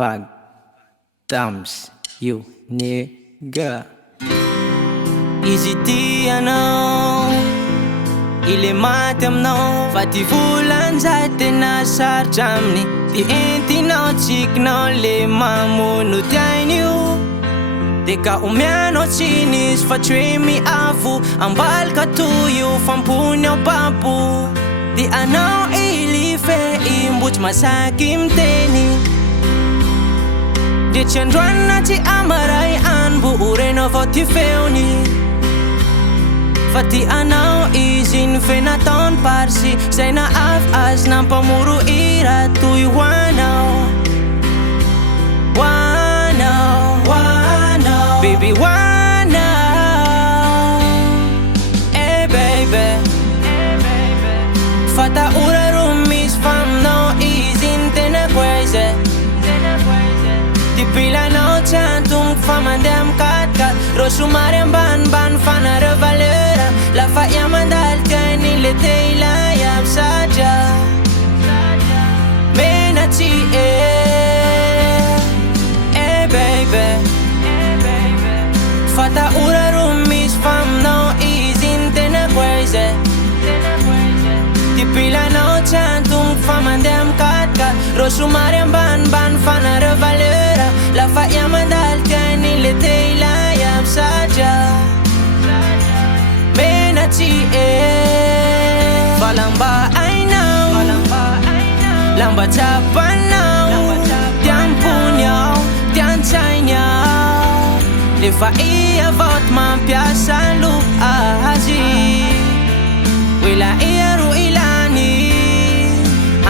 Pag thumbs, you nigga. Izy ty anao, ile maty aminao, fa ty volan'izay tena sarotra aminy. Ty entinao tsikinao le mamono ty ain'io, de ka omeanao tsy nisy fa tsy hoe miafo. Ambalaka toy io fampony ao papo. Ty anao ilife imbo tsy masaky miteny, de tsy androany na tsy amaray anbo orena avao ty feony. Fa ty anao izy ny fe nataony parsy, zay na avy azy nampamoro ira toy ho anao. Ho anao, ho anao, baby ho anao. Eh baby, fata ora ro misy fa aminao izy ny tena crazy. Ty pilanao tsy antoko fa mandeha mikatikaty, rô somary ambanimbany fanareo valera. Lafa ia mandalo tiany le te ilay aby sadra. Mena tsy baby, fata ora ro misy fa aminao izy ny tena crazy. Ty pilanao tsy antoko fa mandeha mikatikaty, rô somary ambanimbany fanareo valera. Lafa ia mandalo tiany le te ilay aby sadra. Mena tsy fa lamba ainao, lamba tsapanao, tiampony ao, tiantsainy ao. Lefa ia vao ty mampiasa loha azy, oela ia ro ilany,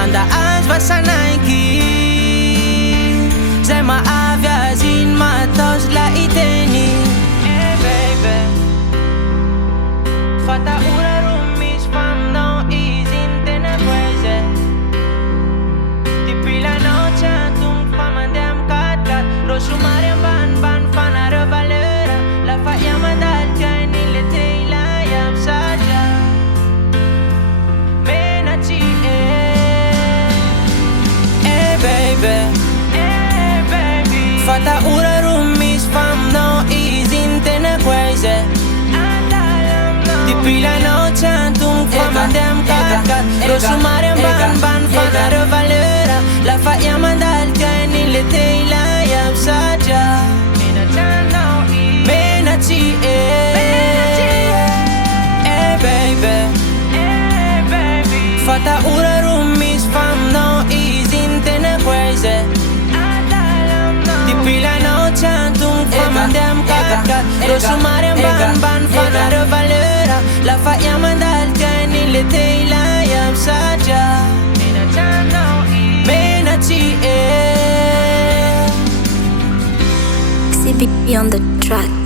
anda azy vasanaiky. Zay mahavy azy iny mataozy la iteny. Eh baby, fata ora ro misy fa aminao izy ny tena crazy. Ty pilanao tsy antoko fa mandeha mikatikaty, rô somary ambanimbany fanareo valera. Lafa ia mandalo tiany le te ilay aby sadra. Mena tsy baby, fata ora ro misy fa aminao izy ny tena crazy. Ty pilanao tsy antoko fa mandeha mikatikaty, rô somary ambanimbany fanareo valera. Lafa ia mandalo tiany le te ilay aby sadra. Mena tsy baby, fata ora ro misy fa aminao izy ny tena crazy. Ty pilanao tsy antoko fa mandeha mikatikaty, rô somary ambanimbany fanareo valera. Lafa ia mandalo tiany le te ilay aby sadra. Mena tsy CBP on the track.